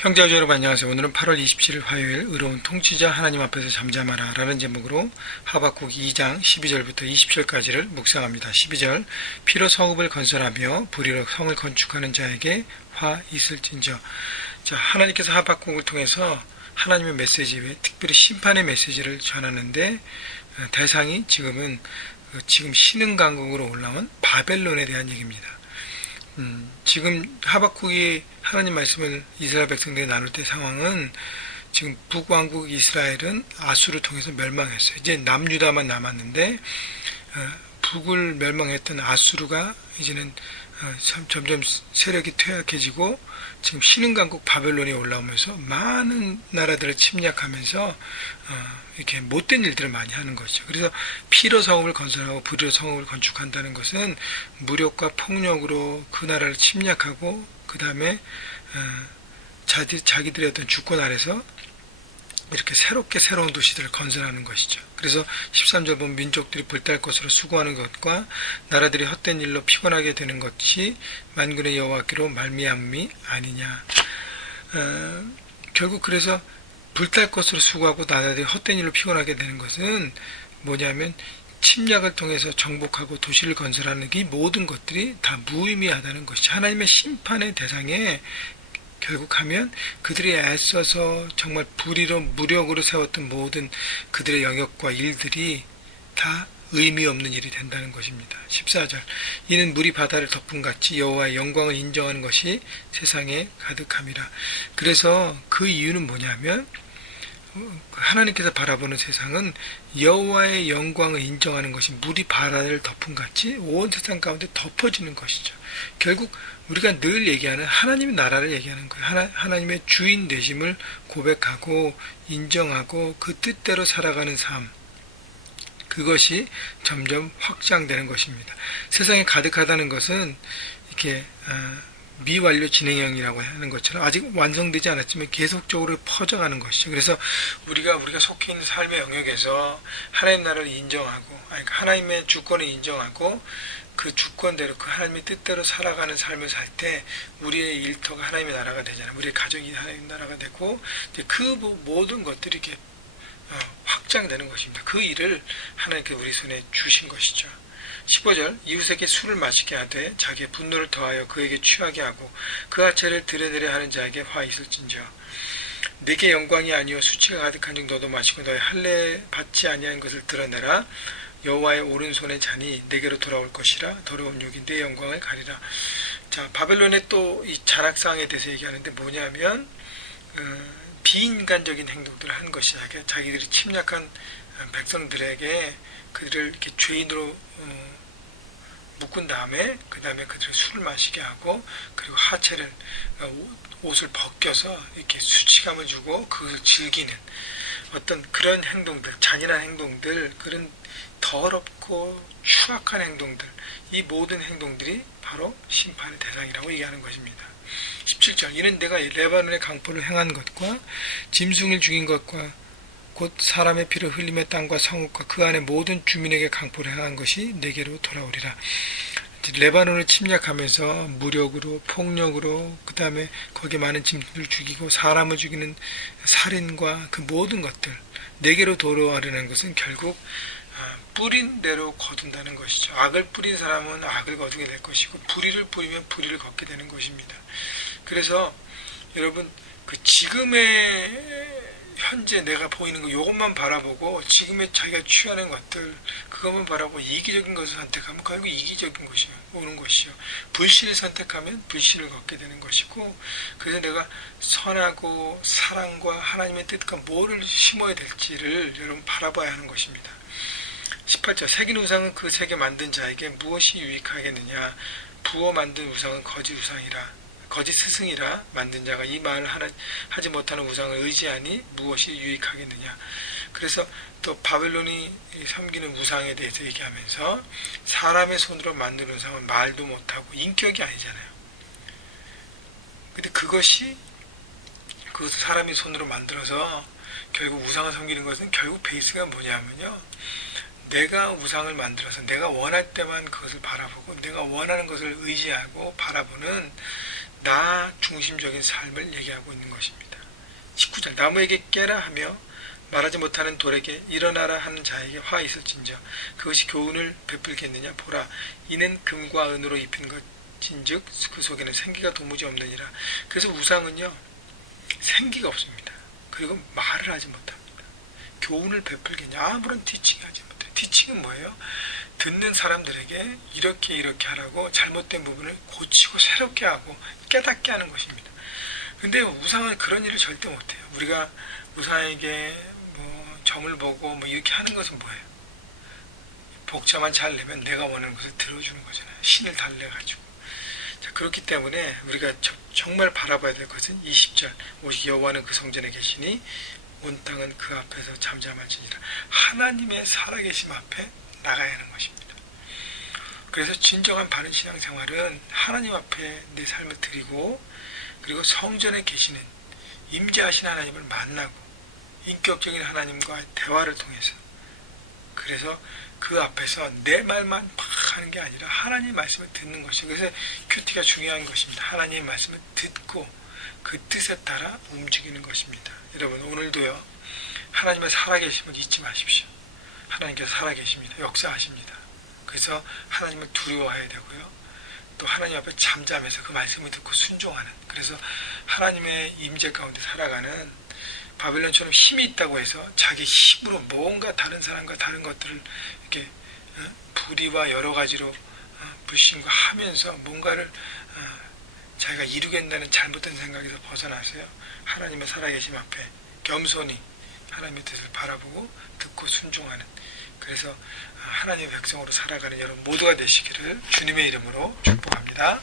형제자 여러분 안녕하세요. 오늘은 8월 27일 화요일 의로운 통치자 하나님 앞에서 잠잠하라 라는 제목으로 하박국 2장 12절부터 20절까지를 묵상합니다. 12절 피로 성읍을 건설하며 불의로 성을 건축하는 자에게 화 있을진저. 자, 하나님께서 하박국을 통해서 하나님의 메시지 외에 특별히 심판의 메시지를 전하는데 대상이 지금 신흥강국으로 올라온 바벨론에 대한 얘기입니다. 지금 하박국이 하나님 말씀을 이스라엘 백성들이 나눌 때 상황은 지금 북왕국 이스라엘은 아수를 통해서 멸망했어요. 이제 남유다만 남았는데 북을 멸망했던 아수르가 이제는 점점 세력이 퇴약해지고 지금 신흥강국 바벨론이 올라오면서 많은 나라들을 침략하면서 이렇게 못된 일들을 많이 하는 거죠. 그래서 피로 성읍을 건설하고 불의로 성읍을 건축한다는 것은 무력과 폭력으로 그 나라를 침략하고 그 다음에 자기들의 어떤 주권 아래서 이렇게 새로운 도시들을 건설하는 것이죠. 그래서 13절 보면 민족들이 불탈 것으로 수고하는 것과 나라들이 헛된 일로 피곤하게 되는 것이 만군의 여호와께로 말미암음이 아니냐. 결국 그래서 불탈 것으로 수고하고 나라들이 헛된 일로 피곤하게 되는 것은 뭐냐면 침략을 통해서 정복하고 도시를 건설하는 이 모든 것들이 다 무의미하다는 것이죠. 하나님의 심판의 대상에 결국 하면 그들이 애써서 정말 불의로 무력으로 세웠던 모든 그들의 영역과 일들이 다 의미 없는 일이 된다는 것입니다. 14절 이는 물이 바다를 덮음같이 여호와의 영광을 인정하는 것이 세상에 가득함이라. 그래서 그 이유는 뭐냐면 하나님께서 바라보는 세상은 여호와의 영광을 인정하는 것이 물이 바다를 덮음같이 온 세상 가운데 덮어지는 것이죠. 결국 우리가 늘 얘기하는 하나님의 나라를 얘기하는 거예요. 하나님의 주인 되심을 고백하고 인정하고 그 뜻대로 살아가는 삶, 그것이 점점 확장되는 것입니다. 세상에 가득하다는 것은 이렇게 미완료 진행형이라고 하는 것처럼 아직 완성되지 않았지만 계속적으로 퍼져가는 것이죠. 그래서 우리가 속해 있는 삶의 영역에서 하나님 나라를 인정하고, 하나님의 주권을 인정하고 그 주권대로 그 하나님의 뜻대로 살아가는 삶을 살 때 우리의 일터가 하나님의 나라가 되잖아요. 우리의 가정이 하나님의 나라가 되고 그 모든 것들이 이렇게 확장되는 것입니다. 그 일을 하나님께 우리 손에 주신 것이죠. 15절 이웃에게 술을 마시게 하되 자기의 분노를 더하여 그에게 취하게 하고 그 하체를 드레드레 하는 자에게 화 있을진저. 내게 영광이 아니요 수치가 가득한 즉 너도 마시고 너의 할례 받지 아니한 것을 드러내라. 여호와의 오른손의 잔이 내게로 돌아올 것이라. 더러운 욕이 내 영광을 가리라. 자, 바벨론의 또 이 잔악상에 대해서 얘기하는데 뭐냐면 비인간적인 행동들을 한 것이야. 자기들이 침략한 백성들에게 그들을 이렇게 죄인으로 묶은 다음에 그 다음에 그들을 술을 마시게 하고 그리고 하체를 옷을 벗겨서 이렇게 수치감을 주고 그것을 즐기는 어떤 그런 행동들, 잔인한 행동들, 그런 더럽고 추악한 행동들, 이 모든 행동들이 바로 심판의 대상이라고 얘기하는 것입니다. 17절 이는 내가 레바논의 강포를 행한 것과 짐승을 죽인 것과 곧 사람의 피를 흘리며 땅과 성읍과 그 안에 모든 주민에게 강포를 행한 것이 내게로 돌아오리라. 레바논을 침략하면서 무력으로 폭력으로 그 다음에 거기에 많은 짐승을 죽이고 사람을 죽이는 살인과 그 모든 것들 내게로 돌아오려는 것은 결국 뿌린 대로 거둔다는 것이죠. 악을 뿌린 사람은 악을 거두게 될 것이고 불의를 뿌리면 불의를 걷게 되는 것입니다. 그래서 여러분 그 지금의 현재 내가 보이는 거 이것만 바라보고 지금의 자기가 취하는 것들 그것만 바라보고 이기적인 것을 선택하면 결국 이기적인 것이 오는 것이요. 불신을 선택하면 불신을 걷게 되는 것이고 그래서 내가 선하고 사랑과 하나님의 뜻과 뭐를 심어야 될지를 여러분 바라봐야 하는 것입니다. 18절 새긴 우상은 그 새겨 만든 자에게 무엇이 유익하겠느냐. 부어 만든 우상은 거짓 우상이라. 거짓 스승이라 만든 자가 이 말을 하지 못하는 우상을 의지하니 무엇이 유익하겠느냐. 그래서 또 바벨론이 섬기는 우상에 대해서 얘기하면서 사람의 손으로 만든 우상은 말도 못하고 인격이 아니잖아요. 근데 그것을 사람이 손으로 만들어서 결국 우상을 섬기는 것은 결국 베이스가 뭐냐면요. 내가 우상을 만들어서 내가 원할 때만 그것을 바라보고 내가 원하는 것을 의지하고 바라보는 나 중심적인 삶을 얘기하고 있는 것입니다. 19절 나무에게 깨라 하며 말하지 못하는 돌에게 일어나라 하는 자에게 화 있을진저 그것이 교훈을 베풀겠느냐 보라 이는 금과 은으로 입힌 것인즉 그 속에는 생기가 도무지 없느니라. 그래서 우상은요 생기가 없습니다. 그리고 말을 하지 못합니다. 교훈을 베풀겠냐 아무런 티칭이 하지 못해요. 티칭은 뭐예요? 듣는 사람들에게 이렇게 하라고 잘못된 부분을 고치고 새롭게 하고 깨닫게 하는 것입니다. 근데 우상은 그런 일을 절대 못해요. 우리가 우상에게 뭐 점을 보고 뭐 이렇게 하는 것은 뭐예요? 복자만 잘 내면 내가 원하는 것을 들어주는 거잖아요. 신을 달래가지고. 자, 그렇기 때문에 우리가 정말 바라봐야 될 것은 20절 오직 여호와는 그 성전에 계시니 온 땅은 그 앞에서 잠잠할지니라. 하나님의 살아계심 앞에 나가야 하는 것입니다. 그래서 진정한 바른 신앙생활은 하나님 앞에 내 삶을 드리고 그리고 성전에 계시는 임재하신 하나님을 만나고 인격적인 하나님과의 대화를 통해서 그래서 그 앞에서 내 말만 막 하는 게 아니라 하나님의 말씀을 듣는 것이에요. 그래서 큐티가 중요한 것입니다. 하나님의 말씀을 듣고 그 뜻에 따라 움직이는 것입니다. 여러분 오늘도요 하나님의 살아계심을 잊지 마십시오. 하나님께서 살아계십니다. 역사하십니다. 그래서 하나님을 두려워해야 되고요. 또 하나님 앞에 잠잠해서 그 말씀을 듣고 순종하는 그래서 하나님의 임재 가운데 살아가는 바벨론처럼 힘이 있다고 해서 자기 힘으로 뭔가 다른 사람과 다른 것들을 이렇게 불의와 여러 가지로 불신과 하면서 뭔가를 자기가 이루겠다는 잘못된 생각에서 벗어나서요. 하나님의 살아계심 앞에 겸손히 하나님의 뜻을 바라보고 듣고 순종하는 그래서 하나님의 백성으로 살아가는 여러분 모두가 되시기를 주님의 이름으로 축복합니다.